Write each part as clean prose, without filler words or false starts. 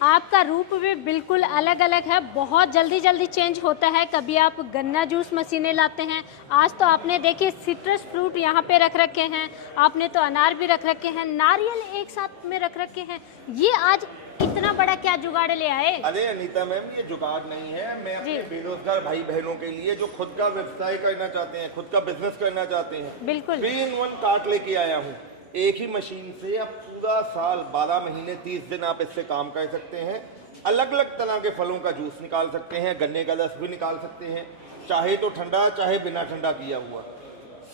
आपका रूप भी बिल्कुल अलग अलग है, बहुत जल्दी जल्दी चेंज होता है। कभी आप गन्ना जूस मशीनें लाते हैं, आज तो आपने देखिए सिट्रस फ्रूट यहाँ पे रख रखे हैं, आपने तो अनार भी रख रखे हैं, नारियल एक साथ में रख रखे हैं। ये आज इतना बड़ा क्या जुगाड़ ले आए? अरे अनीता मैम, ये जुगाड़ नहीं है। मैं अपने बेरोजगार भाई बहनों के लिए जो खुद का व्यवसाय करना चाहते हैं, खुद का बिजनेस करना चाहते हैं, बिल्कुल 3-in-1 कार्ट लेके आया हूँ। एक ही मशीन से आप पूरा साल 12 महीने 30 दिन आप इससे काम कर सकते हैं। अलग अलग तरह के फलों का जूस निकाल सकते हैं, गन्ने का रस भी निकाल सकते हैं, चाहे तो ठंडा चाहे बिना ठंडा किया हुआ।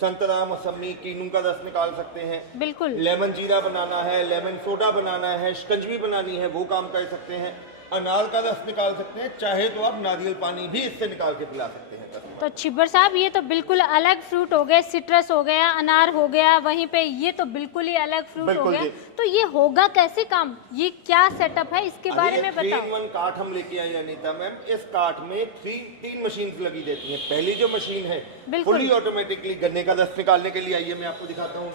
संतरा, मौसमी, कीनू का रस निकाल सकते हैं। बिल्कुल। लेमन जीरा बनाना है, लेमन सोडा बनाना है, शिकंजवी बनानी है, वो काम कर सकते हैं। अनार का रस निकाल सकते हैं, चाहे तो आप नारियल पानी भी इससे निकाल के पिला सकते हैं। तो छिब्बर साहब, ये तो बिल्कुल अलग फ्रूट हो गए, सिट्रस हो गया, अनार हो गया, वहीं पे ये तो बिल्कुल ही अलग फ्रूट हो गया। तो ये होगा कैसे काम? ये क्या सेटअप है, इसके बारे में बताओ। 3-in-1 कार्ट हम लेके आए अनीता मैम। इस कार्ट में 3 मशीन लगी देती हैं। पहली जो मशीन है फुली ऑटोमेटिकली गन्ने का रस निकालने के लिए आई है, मैं आपको दिखाता हूँ।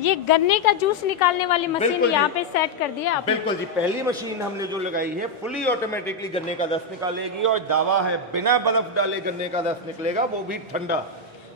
ये गन्ने का जूस निकालने वाली मशीन यहाँ पे सेट कर दिया आपने। बिल्कुल जी, पहली मशीन हमने जो लगाई है फुली ऑटोमेटिकली गन्ने का रस निकालेगी, और दावा है बिना बर्फ डाले गन्ने का रस निकलेगा, वो भी ठंडा।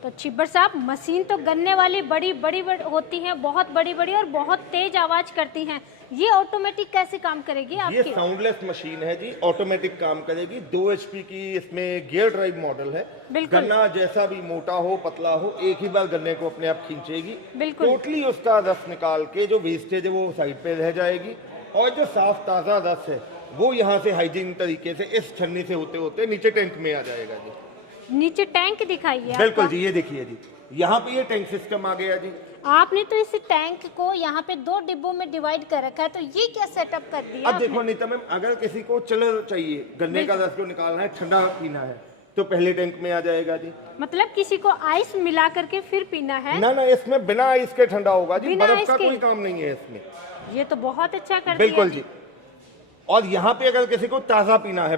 तो छिब्बर साहब, मशीन तो गन्ने वाली बड़ी बड़ी होती हैं, बहुत बड़ी बड़ी और बहुत तेज आवाज करती हैं। ये ऑटोमेटिक कैसे काम करेगी आपकी? ये साउंडलेस मशीन है जी, ऑटोमेटिक काम करेगी। 2 HP की इसमें गियर ड्राइव मॉडल है। गन्ना जैसा भी मोटा हो पतला हो, एक ही बार गन्ने को अपने आप खींचेगी। टोटली उसका रस निकाल के जो वेस्टेज है वो साइड पे रह जाएगी, और जो साफ ताजा रस है वो यहाँ से हाइजीन तरीके से इस छन्नी से होते होते नीचे टैंक में आ जाएगा जी। नीचे टैंक दिखाइए। बिल्कुल जी, ये देखिए जी, यहाँ पे ये टैंक सिस्टम आ गया जी। आपने तो इस टैंक को यहाँ पे 2 डिब्बों में डिवाइड कर रखा है, तो ये क्या सेटअप कर दिया? अब देखो नीता मैम, अगर किसी को चिलर चाहिए, गन्ने का रस को निकालना है, ठंडा पीना है, तो पहले टैंक में आ जाएगा जी। मतलब किसी को आइस मिला करके फिर पीना है? ना, इसमें बिना आइस के ठंडा होगा जी, बर्फ का कोई काम नहीं है इसमें। ये तो बहुत अच्छा कर दिया। बिल्कुल जी। और यहाँ पे अगर किसी को ताजा पीना है,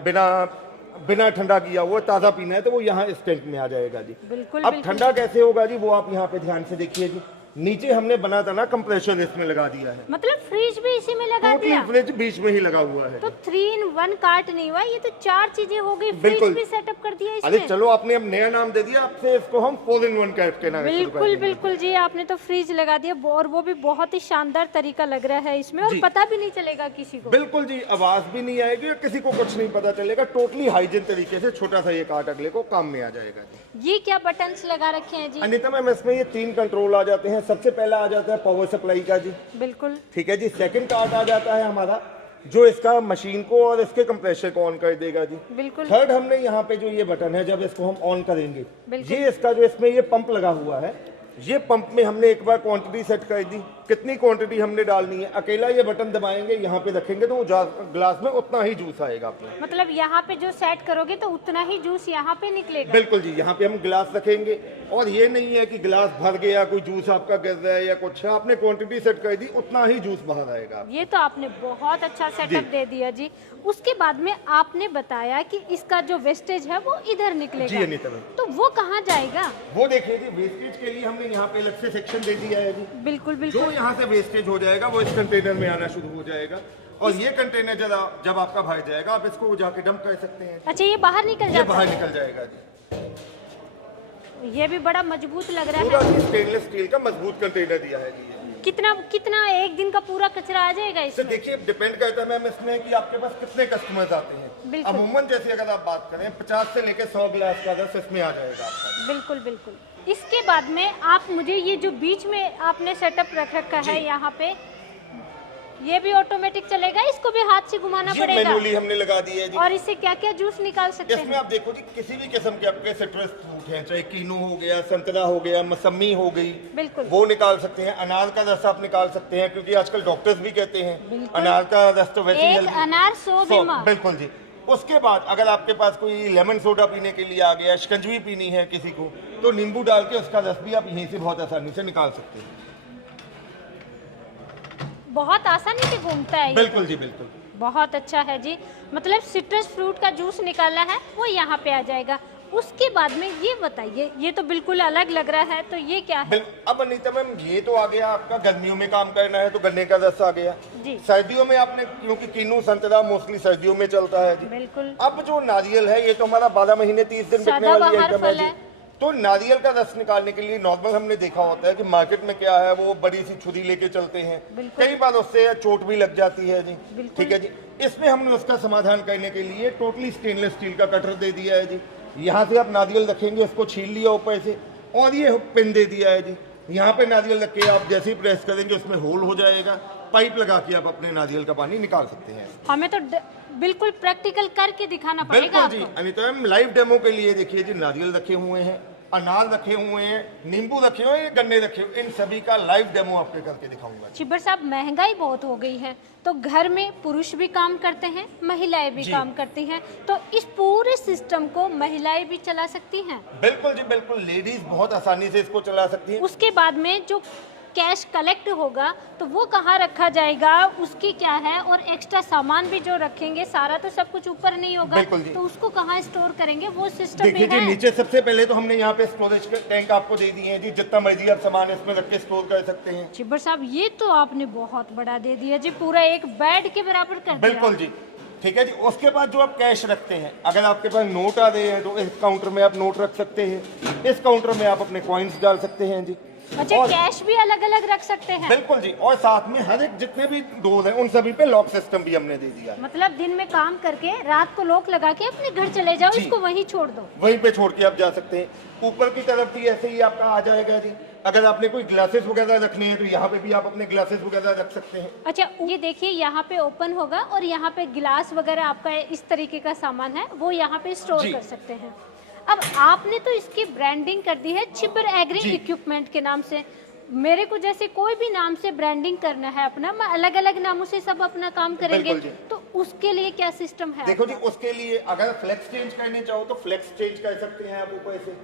बिना ठंडा किया हुआ ताजा पीना है, तो वो यहाँ इस टैंक में आ जाएगा जी। बिल्कुल। अब ठंडा कैसे होगा जी, वो आप यहाँ पे ध्यान से देखिए जी। नीचे हमने बना था ना कंप्रेसर, इसमें लगा दिया है। मतलब फ्रिज भी इसी में लगा दिया? फ्रिज बीच में ही लगा हुआ है। तो 3-in-1 कार्ट नहीं हुआ, ये तो 4 चीजें हो गई। फ्रिज भी सेटअप कर दिया इसमें। अरे चलो, आपने अब नया नाम दे दिया, आपसे इसको हम 4-in-1 कार्ट कहना है। बिल्कुल बिल्कुल जी, आपने तो फ्रिज लगा दिया, और वो भी बहुत ही शानदार तरीका लग रहा है इसमें, और पता भी नहीं चलेगा किसी को। बिल्कुल जी, आवाज भी नहीं आएगी और किसी को कुछ नहीं पता चलेगा। टोटली हाइजीन तरीके से छोटा सा ये कार्ट अगले को काम में आ जाएगा जी। ये क्या बटन्स लगा रखे हैं जी? अनीता मैम, इसमें ये 3 कंट्रोल आ जाते हैं। सबसे पहला आ जाता है पावर सप्लाई का जी। बिल्कुल ठीक है जी। सेकंड कार्ड आ जाता है हमारा, जो इसका मशीन को और इसके कंप्रेसर को ऑन कर देगा जी। बिल्कुल। थर्ड, हमने यहाँ पे जो ये बटन है, जब इसको हम ऑन करेंगे, ये इसका जो इसमें ये पंप लगा हुआ है, ये पंप में हमने एक बार क्वांटिटी सेट कर दी, कितनी क्वांटिटी हमने डालनी है। अकेला ये बटन दबाएंगे, यहाँ पे रखेंगे, तो ग्लास में उतना ही जूस आएगा अपना। मतलब यहाँ पे जो सेट करोगे तो उतना ही जूस यहाँ पे निकलेगा? बिल्कुल जी। यहाँ पे हम गिलास रखेंगे, और ये नहीं है कि गिलास भर गया, कोई जूस आपका गिर रहा है या कुछ है, आपने क्वांटिटी सेट कर दी, उतना ही जूस बाहर आएगा। ये तो आपने बहुत अच्छा सेटअप दे दिया जी। उसके बाद में आपने बताया कि इसका जो वेस्टेज है वो इधर निकलेगा जी अनीता मैम। तो वो कहाँ जाएगा? वो देखिए जी, वेस्टेज के लिए हमने यहाँ पे अलग से सेक्शन दे दिया है जी। बिल्कुल जो बिल्कुल। यहाँ से वेस्टेज हो जाएगा वो इस कंटेनर में आना शुरू हो जाएगा, और ये कंटेनर जब आपका भर जाएगा, आप इसको जाके डंप कर सकते हैं। अच्छा, ये बाहर निकल ये जाता है? बाहर निकल जाएगा जी। ये भी बड़ा मजबूत लग रहा पूरा है। स्टेनलेस स्टील का मजबूत कंटेनर दिया है जी। कितना एक दिन का पूरा कचरा आ जाएगा तो इसमें? देखिए, डिपेंड करता है मैम इसमें कि आपके पास कितने कस्टमर्स आते हैं। अमूमन जैसे अगर आप बात करें, 50 से लेकर 100 गिलास का रस इसमें आ जाएगा आपका। बिल्कुल बिल्कुल। इसके बाद में आप मुझे ये जो बीच में आपने सेटअप रख रखा है यहाँ पे, ये भी ऑटोमेटिक चलेगा? इसको भी हाथ से घुमाना पड़ेगा? मैनुअली हमने लगा दी है जी। और इससे क्या क्या जूस निकाल सकते हैं? इसमें आप देखो जी, किसी भी किस्म के आपके सिट्रस फ्रूट हैं, चाहे कीनू हो गया, संतरा हो गया, मौसमी हो गई, बिल्कुल वो निकाल सकते हैं। अनार का रस आप निकाल सकते हैं, क्योंकि आजकल डॉक्टर्स भी कहते हैं अनार का रस तो वैसे एक अनार 100 बीमार। बिल्कुल जी। उसके बाद अगर आपके पास कोई लेमन सोडा पीने के लिए आ गया, शिकंजवी पीनी है किसी को, तो नींबू डाल के उसका रस भी आप यहीं से बहुत आसानी से निकाल सकते हैं। बहुत आसानी से घूमता है ये। बिल्कुल जी, बिल्कुल। बहुत अच्छा है जी। मतलब सिट्रस फ्रूट का जूस निकालना है वो यहाँ पे आ जाएगा। उसके बाद में ये बताइए, ये तो बिल्कुल अलग लग रहा है, तो ये क्या है? अब अनीता मैम ये तो आ गया आपका गर्मियों में काम करना है तो गन्ने का रस आ गया जी। सर्दियों में आपने, क्योंकि किन्नू संतरा मोस्टली सर्दियों में चलता है जी। बिल्कुल। अब जो नारियल है ये तो हमारा 12 महीने 30 दिन बिकने वाली सदाबहार आइटम है फल जी। है। तो नारियल का रस निकालने के लिए नॉर्मल हमने देखा होता है कि मार्केट में क्या है, वो बड़ी सी छुरी लेके चलते हैं, कई बार उससे चोट भी लग जाती है जी। ठीक है जी, इसमें हमने उसका समाधान करने के लिए टोटली स्टेनलेस स्टील का कटर दे दिया है जी। यहाँ से आप नारियल रखेंगे, उसको छील लिया ऊपर से और ये पिन दे दिया है जी। यहाँ पे नारियल रख के आप जैसे ही प्रेस करेंगे उसमें होल हो जाएगा, पाइप लगा के आप अपने नारियल का पानी निकाल सकते हैं। हमें तो बिल्कुल प्रैक्टिकल करके दिखाना पड़ेगा बिल्कुल जी अनिता मैम, लाइव डेमो के लिए देखिए जी, नारियल रखे हुए हैं, अनार रखे हुए हैं, नींबू रखे हुए हैं, गन्ने रखे हुए, इन सभी का लाइव डेमो आपके करके दिखाऊंगा। छिब्बर साहब, महंगाई बहुत हो गई है, तो घर में पुरुष भी काम करते हैं, महिलाएं भी काम करती हैं, तो इस पूरे सिस्टम को महिलाएं भी चला सकती हैं? बिल्कुल जी बिल्कुल, लेडीज बहुत आसानी से इसको चला सकती हैं। उसके बाद में जो कैश कलेक्ट होगा तो वो कहाँ रखा जाएगा, उसकी क्या है, और एक्स्ट्रा सामान भी जो रखेंगे सारा तो सब कुछ ऊपर नहीं होगा, तो उसको कहाँ स्टोर करेंगे, वो सिस्टम भी देखिए जी, है? नीचे सबसे पहले तो हमने यहाँ पे स्टोरेज के टैंक आपको दे दिए हैं जी, जितना मर्जी आप सामान इसमें रख के स्टोर कर सकते हैं। छिब्बर साहब, ये तो आपने बहुत बड़ा दे दिया जी, पूरा एक बेड के बराबर कर दिया। बिल्कुल जी, ठीक है जी। उसके बाद जो आप कैश रखते हैं, अगर आपके पास नोट आ रहे हैं तो इस काउंटर में आप नोट रख सकते हैं, इस काउंटर में आप अपने कॉइन्स डाल सकते हैं जी। अच्छा, कैश भी अलग अलग रख सकते हैं? बिल्कुल जी, और साथ में हर एक जितने भी डोर हैं उन सभी पे लॉक सिस्टम भी हमने दे दिया है। मतलब दिन में काम करके रात को लॉक लगा के अपने घर चले जाओ, इसको वहीं छोड़ दो, वहीं पे छोड़ के आप जा सकते हैं। ऊपर की तरफ भी ऐसे ही आपका आ जाएगा जी। अगर आपने कोई ग्लासेस वगैरह रखने हैं तो यहाँ पे भी आप अपने ग्लासेस वगैरह रख सकते हैं। अच्छा, ये देखिए यहाँ पे ओपन होगा और यहाँ पे गिलास वगैरह आपका इस तरीके का सामान है वो यहाँ पे स्टोर कर सकते हैं। अब आपने तो इसकी ब्रांडिंग कर दी है छिब्बर एग्री इक्विपमेंट के नाम से। मेरे को जैसे कोई भी नाम से ब्रांडिंग करना है अपना, मैं अलग अलग नामों से सब अपना काम करेंगे, तो उसके लिए क्या सिस्टम है? देखो जी, उसके लिए अगर फ्लेक्स चेंज करने चाहो तो फ्लेक्स चेंज कर सकते हैं आप ऊपर से।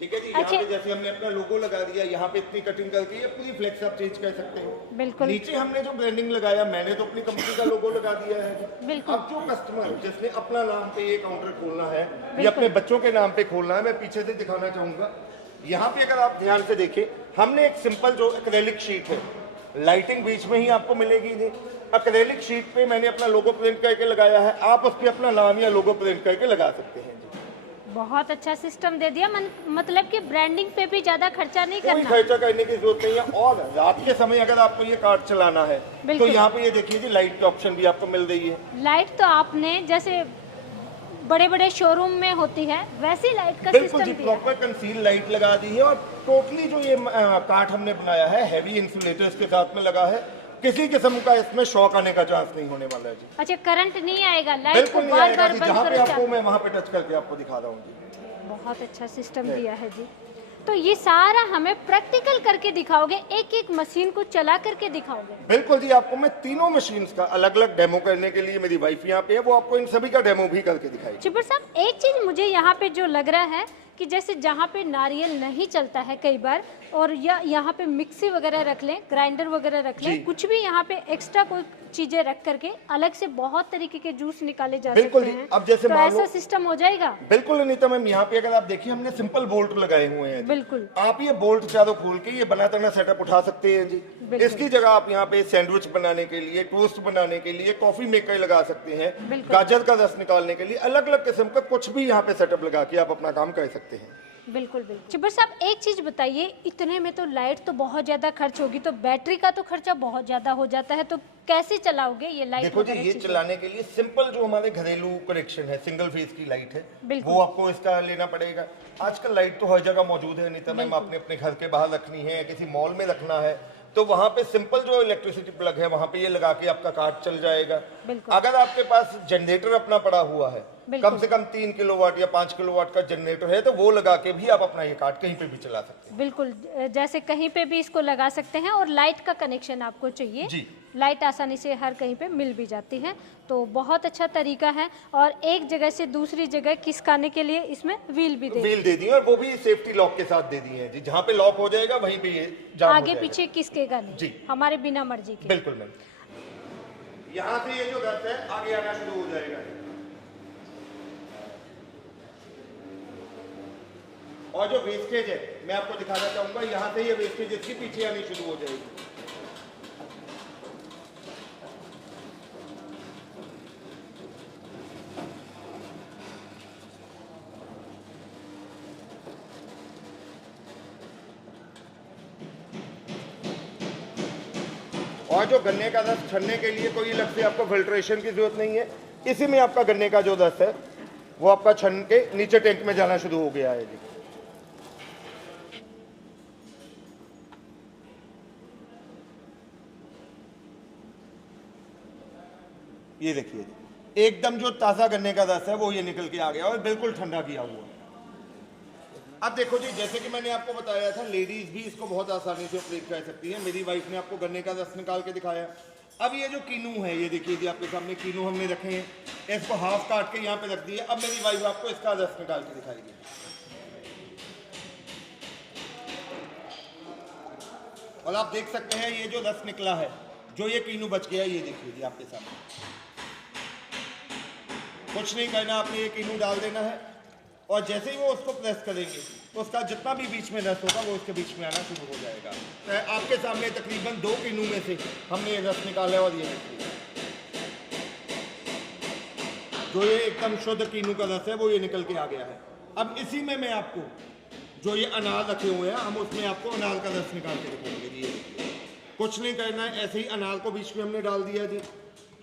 ठीक है जी, यहाँ पे जैसे हमने अपना लोगो लगा दिया, यहाँ पे इतनी कटिंग करके ये पूरी फ्लेक्स आप चेंज कर सकते हैं। बिल्कुल। नीचे हमने जो ब्रांडिंग लगाया, मैंने तो अपनी कंपनी का लोगो लगा दिया है। बिल्कुल। अब जो कस्टमर जिसने अपना नाम पे ये काउंटर खोलना है या अपने बच्चों के नाम पे खोलना है, मैं पीछे से दिखाना चाहूंगा। यहाँ पे अगर आप ध्यान से देखें, हमने एक सिंपल जो एक्रेलिक शीट है, लाइटिंग बीच में ही आपको मिलेगी जी। एक्रेलिक शीट पे मैंने अपना लोगो प्रिंट करके लगाया है, आप उस पे अपना नाम या लोगो प्रिंट करके लगा सकते हैं जी। बहुत अच्छा सिस्टम दे दिया, मतलब कि ब्रांडिंग पे भी ज्यादा खर्चा नहीं करना, कोई खर्चा करने की जरूरत नहीं है। और रात के समय अगर आपको ये कार्ड चलाना है तो यहाँ पे ये देखिए जी, लाइट की ऑप्शन भी आपको मिल रही है। लाइट तो आपने जैसे बड़े बड़े शोरूम में होती है वैसी लाइट का बिल्कुल सिस्टम जी, प्रॉपर कंसील लाइट लगा दी है। और टोटली जो ये कार्ड हमने बनाया है हैवी इंसुलेटर्स के साथ में लगा है, किसी किस्म का इसमें शॉक आने का चांस नहीं होने वाला है जी। अच्छा, करंट नहीं आएगा, लाइट बिल्कुल को नहीं बार आएगा बार जी, बंद जहाँ पे करो आपको मैं वहाँ पे टच करके आपको दिखा रहा हूँ जी। बहुत अच्छा सिस्टम दिया है जी। तो ये सारा हमें प्रैक्टिकल करके दिखाओगे, एक एक मशीन को चला करके दिखाओगे? बिल्कुल जी, आपको मैं तीनों मशीन्स का अलग अलग डेमो करने के लिए, मेरी वाइफ यहाँ पे है, वो आपको इन सभी का डेमो भी करके दिखाएगी। छिब्बर साहब, एक चीज मुझे यहाँ पे जो लग रहा है कि जैसे जहाँ पे नारियल नहीं चलता है कई बार, और या यहाँ पे मिक्सी वगैरह रख लें, ग्राइंडर वगैरह रख लें, कुछ भी यहाँ पे एक्स्ट्रा कोई चीजें रख करके अलग से बहुत तरीके के जूस निकाले जा सकते हैं। अब जैसे तो ऐसा सिस्टम हो जाएगा? बिल्कुल अनीता मैम, यहाँ पे अगर आप देखिए हमने सिंपल बोल्ट लगाए हुए हैं। बिल्कुल। आप ये बोल्ट चारों खोल के ये बना तना सेटअप उठा सकते हैं जी। इसकी जगह आप यहाँ पे सैंडविच बनाने के लिए, टोस्ट बनाने के लिए, कॉफी मेकर लगा सकते हैं, गाजर का रस निकालने के लिए अलग अलग किस्म का कुछ भी यहाँ पे सेटअप लगा के आप अपना काम कर सकते हैं। बिल्कुल बिल्कुल। छिब्बर साहब, एक चीज बताइए, इतने में तो लाइट तो बहुत ज्यादा खर्च होगी, तो बैटरी का तो खर्चा बहुत ज्यादा हो जाता है, तो कैसे चलाओगे ये लाइट? देखो जी, ये चलाने के लिए सिंपल जो हमारे घरेलू कनेक्शन है, सिंगल फेज की लाइट है, वो आपको इसका लेना पड़ेगा। आजकल लाइट तो हर जगह मौजूद है अनीता मैम, आपने अपने घर के बाहर रखनी है, किसी मॉल में रखना है, तो वहाँ पे सिंपल जो इलेक्ट्रिसिटी प्लग है वहाँ पे ये लगा के आपका कार्ड चल जाएगा। अगर आपके पास जनरेटर अपना पड़ा हुआ है, कम से कम 3 किलोवाट या 5 किलोवाट का जनरेटर है, तो वो लगा के भी आप अपना ये कार्ड कहीं पे भी चला सकते हैं। बिल्कुल, जैसे कहीं पे भी इसको लगा सकते हैं। और लाइट का कनेक्शन आपको चाहिए जी, लाइट आसानी से हर कहीं पे मिल भी जाती है, तो बहुत अच्छा तरीका है। और एक जगह से दूसरी जगह खिसकाने के लिए इसमें व्हील भी दे दी है, और वो भी सेफ्टी लॉक के साथ दे दी है जी। जहाँ पे लॉक हो जाएगा वहीं पे ये जाम आगे पीछे किसकेगा नहीं जी, हमारे बिना मर्जी के। बिल्कुल मैम। यहाँ से ये जो रथ है आगे आना शुरू हो जाएगा। और जो वेस्टेज है मैं आपको दिखाना चाहूंगा, यहाँ से ये वेस्टेज इसकी पीछे आनी शुरू हो जाएगी। और जो गन्ने का रस छन्ने के लिए कोई अलग से आपको फिल्ट्रेशन की जरूरत नहीं है। इसी में आपका गन्ने का जो रस है वो आपका छन के नीचे टैंक में जाना शुरू हो गया है जी। ये देखिए एकदम जो ताजा गन्ने का रस है वो ये निकल के आ गया और बिल्कुल ठंडा किया हुआ। अब देखो जी, जैसे कि मैंने आपको बताया था, लेडीज भी इसको बहुत आसानी से ऑपरेट कर सकती है। मेरी वाइफ ने आपको गन्ने का रस निकाल के दिखाया। अब ये जो कीनू है, ये देखिए जी आपके सामने कीनू हमने रखे हैं, इसको हाफ काट के यहाँ पे रख दिए। अब मेरी वाइफ आपको इसका रस निकाल के दिखाएगी। और आप देख सकते हैं ये जो रस निकला है, जो ये कीनू बच गया, ये देखिए जी आपके सामने। कुछ नहीं करना, आपने ये कीनू डाल देना है और जैसे ही वो उसको प्रेस करेंगे तो उसका जितना भी बीच में रस होगा वो उसके बीच में आना शुरू हो जाएगा। तो आपके सामने तकरीबन 2 कीनू में से हमने ये रस निकाला है और ये देखिए जो ये एकदम शुद्ध कीनू का रस है वो ये निकल के आ गया है। अब इसी में मैं आपको जो ये अनार रखे हुए हैं, हम उसमें आपको अनार का रस निकाल के दिखाएंगे जी। कुछ नहीं करना है, ऐसे ही अनार को बीच में हमने डाल दिया जी।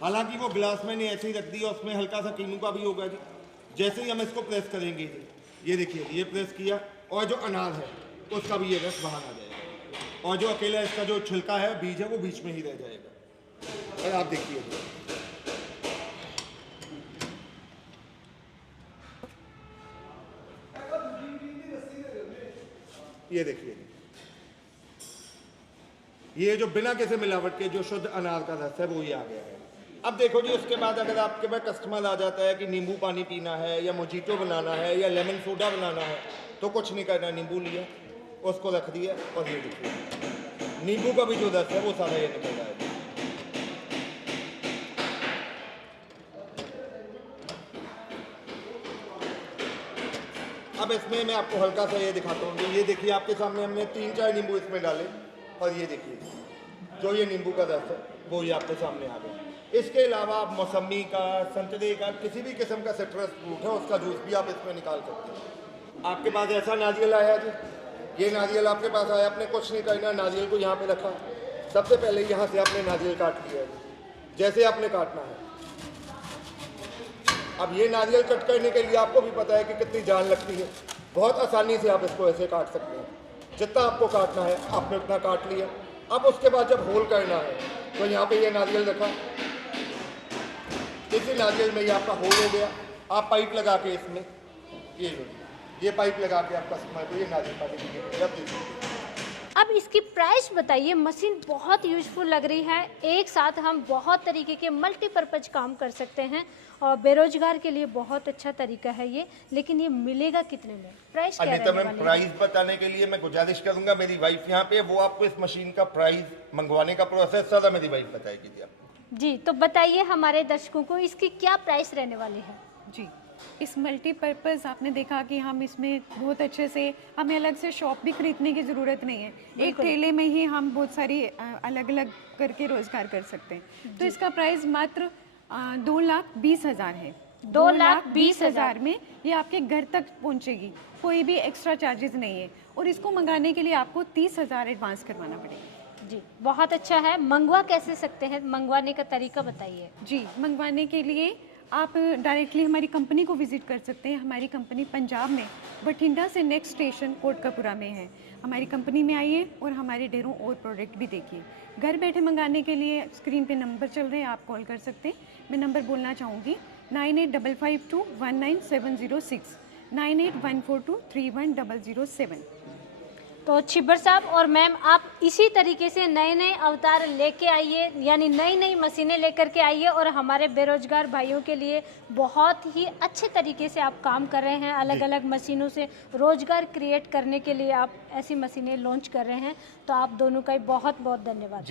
हालांकि वो गिलास में नहीं, ऐसे ही रख दिया, उसमें हल्का सा कीनू का भी होगा जी। जैसे ही हम इसको प्रेस करेंगे जी, ये देखिए ये प्रेस किया और जो अनार है उसका भी ये रस बाहर आ जाएगा और जो अकेला इसका जो छिलका है, बीज है, वो बीच में ही रह जाएगा। और आप देखिए ये देखिए ये जो बिना किसी मिलावट के जो शुद्ध अनार का रस है वो ये आ गया है। अब देखो जी, उसके बाद अगर आपके पास कस्टमर आ जाता है कि नींबू पानी पीना है या मोजीटो बनाना है या लेमन सोडा बनाना है, तो कुछ नहीं करना, नींबू लिया, उसको रख दिया और ये देखिए नींबू का भी जो रस है वो सारा ये निकल रहा है। अब इसमें मैं आपको हल्का सा ये दिखाता हूँ। ये देखिए आपके सामने हमने 3-4 नींबू इसमें डाले और ये देखिए जो ये नींबू का रस है वो ये आपके सामने आ गया। इसके अलावा आप मौसमी का, संतरे का, किसी भी किस्म का सिट्रस फ्रूट है उसका जूस भी आप इसमें निकाल सकते हैं। आपके पास ऐसा नारियल आया जी, ये नारियल आपके पास आया, आपने कुछ नहीं करना, नारियल को यहाँ पे रखा। सबसे पहले यहाँ से आपने नारियल काट लिया जी, जैसे आपने काटना है। अब ये नारियल कट करने के लिए आपको भी पता है कि कितनी जान लगती है। बहुत आसानी से आप इसको ऐसे काट सकते हैं, जितना आपको काटना है आपने उतना काट लिया। अब उसके बाद जब होल करना है तो यहाँ पे ये नारियल रखा, इसी नारियल में ये आपका होल हो गया। आप पाइप लगा के इसमें ये पाइप लगा के आप कस्टमर को ये नारियल पानी दीजिए। अब इसकी प्राइस बताइए। मशीन बहुत यूजफुल लग रही है, एक साथ हम बहुत तरीके के मल्टीपर्पज काम कर सकते हैं और बेरोजगार के लिए बहुत अच्छा तरीका है ये। लेकिन ये मिलेगा कितने में, प्राइस क्या रहने वाली है? प्राइस बताने के लिए मैं गुजारिश करूंगा, मेरी वाइफ यहाँ पे, वो आपको इस मशीन का प्राइस, मंगवाने का प्रोसेस सारा मेरी वाइफ बताएगी जी आपको। जी, तो बताइए हमारे दर्शकों को इसकी क्या प्राइस रहने वाली है? जी, इस मल्टीपर्पज़ आपने देखा कि हम इसमें बहुत अच्छे से, हमें अलग से शॉप भी खरीदने की ज़रूरत नहीं है, एक ठेले में ही हम बहुत सारी अलग अलग करके रोज़गार कर सकते हैं। तो इसका प्राइस मात्र 2,20,000 है। 2,20,000 में ये आपके घर तक पहुंचेगी, कोई भी एक्स्ट्रा चार्जेस नहीं है। और इसको मंगाने के लिए आपको 30,000 एडवांस करवाना पड़ेगा। जी, बहुत अच्छा है। मंगवा कैसे सकते हैं, मंगवाने का तरीका बताइए। जी, मंगवाने के लिए आप डायरेक्टली हमारी कंपनी को विज़िट कर सकते हैं। हमारी कंपनी पंजाब में बठिंडा से नेक्स्ट स्टेशन कोटकपुरा में है। हमारी कंपनी में आइए और हमारे ढेरों और प्रोडक्ट भी देखिए। घर बैठे मंगाने के लिए स्क्रीन पे नंबर चल रहे हैं, आप कॉल कर सकते हैं। मैं नंबर बोलना चाहूँगी 9855219706, 9814231007। तो छिब्बर साहब और मैम, आप इसी तरीके से नए नए अवतार लेके आइए, यानी नई नई मशीनें लेकर के आइए और हमारे बेरोजगार भाइयों के लिए बहुत ही अच्छे तरीके से आप काम कर रहे हैं। अलग अलग मशीनों से रोजगार क्रिएट करने के लिए आप ऐसी मशीनें लॉन्च कर रहे हैं। तो आप दोनों का बहुत बहुत धन्यवाद।